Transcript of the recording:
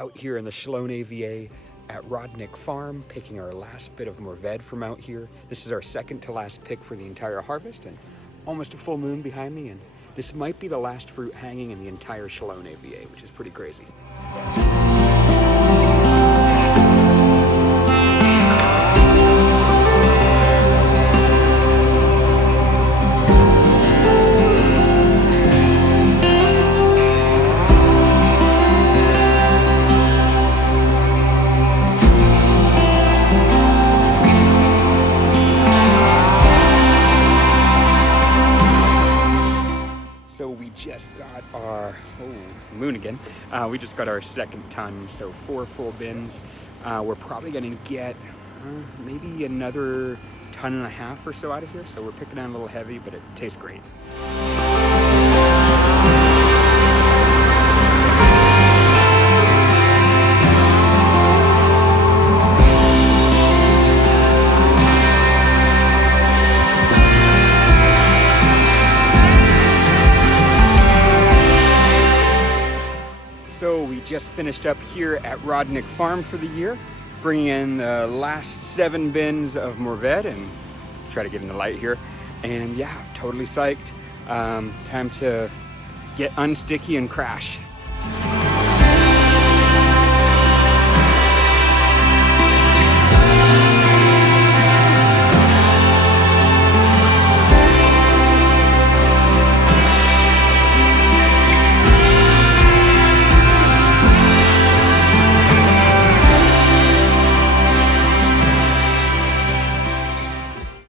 out here in the Chalone AVA at Rodnick Farm, picking our last bit of Mourvèdre from out here. This is our second to last pick for the entire harvest, and almost a full moon behind me, and this might be the last fruit hanging in the entire Chalone AVA, which is pretty crazy. So we just got our, moon again. We just got our second ton, so 4 full bins. We're probably gonna get maybe another 1.5 tons or so out of here. So we're picking on a little heavy, but it tastes great. So we just finished up here at Rodnick Farm for the year, bringing in the last 7 bins of Mourvèdre, and try to get in the light here. And yeah, totally psyched. Time to get unsticky and crash.